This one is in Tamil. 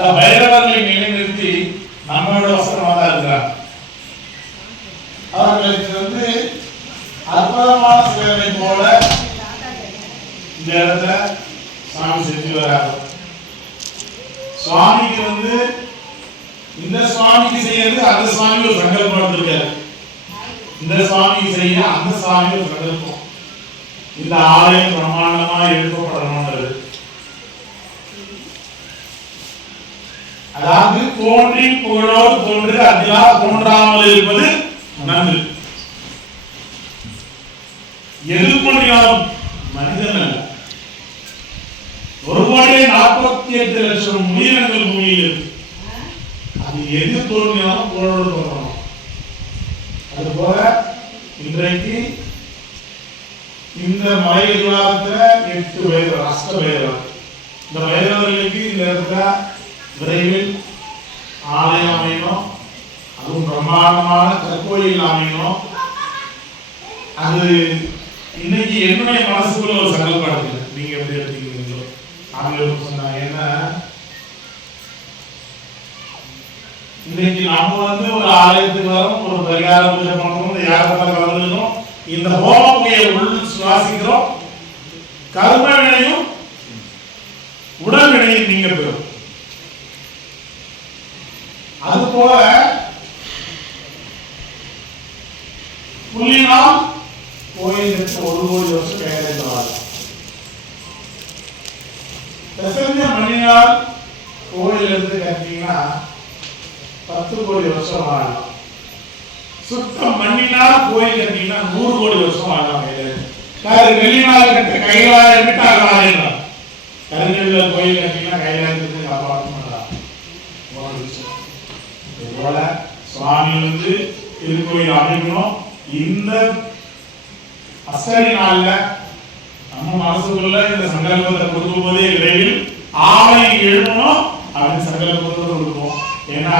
இந்த பைரவர்களை நிலைநிறுத்தி நம்மளோட வசனமாக தான் இருக்கிறார். அவர்களுக்கு வந்து அற்புதமான சேவை போல இந்த இடத்துல சாமி செஞ்சு வராங்க சுவாமிக்கு வந்து இந்த சுவாமிக்கு செய்யறது அந்த சுவாமி ஒரு சங்கல்பம் எடுத்திருக்காரு இந்த சுவாமிக்கு செய்ய அந்த சுவாமி ஒரு சங்கல்பம். இந்த ஆலயம் பிரமாண்டமா எடுக்கப்படணும் அதாவது தோன்றி புகழோடு தோன்று அதிலா தோன்றாமல் இருப்பது நன்று. எது பண்ணினாலும் மனிதன் அல்ல. ஒரு கோடியே நாற்பத்தி எட்டு லட்சம் உயிரினங்கள் பூமியில் இருக்கு. அது எது தோன்றினாலும் புகழோடு தோன்றணும் அது போல இன்றைக்கு இந்த மலை விவாதத்துல எட்டு வயது அஷ்ட வயது. இந்த பைரவர்களுக்கு இந்த இடத்துல விரைவில் ஆலயம் அமையணும். அதுவும் பிரம்மாண்டமான கற்கோயில் அமையணும். அது இன்னைக்கு என்னுடைய மனசுக்குள்ள ஒரு சங்கல்பாடு நீங்க எப்படி எடுத்துக்கிறீங்களோ. அவங்க சொன்னாங்க என்ன? இன்னைக்கு நம்ம வந்து ஒரு ஆலயத்துக்கு வரோம் ஒரு பரிகார பூஜை பண்றோம் இந்த யாகத்தில் கலந்துக்கிறோம் இந்த ஹோமமுகையை உள் சுவாசிக்கிறோம். கர்ம வினையும் உடல் வினையும் நீங்க பெறும் அது போல புள்ளினால் கோயிலுக்கு ஒரு கோடி வருஷம் கையெழுத்து வாழலாம் கோயிலிருந்து கேட்டீங்கன்னா கட்டிங்கன்னா பத்து கோடி வருஷம் வாழலாம் சுத்தம் மண்ணினால் கோயில் கட்டிங்கன்னா நூறு கோடி வருஷம் வாழலாம் கையில வெளிநாள் கட்ட கையிலாய விட்டாக ஆயிரம் கருங்கல்ல கோயில் கட்டிங்கன்னா கையிலாயத்துக்கு காப்பாற்ற போல சுவாமி வந்து திருக்கோயில் அமைக்கணும். இந்த அஸ்தரி நாள்ல நம்ம மனசுக்குள்ள இந்த சங்கல்பத்தை கொடுக்கும் போதே விரைவில் ஆலை எழுதணும் அப்படின்னு சங்கல்பத்தை கொடுப்போம். ஏன்னா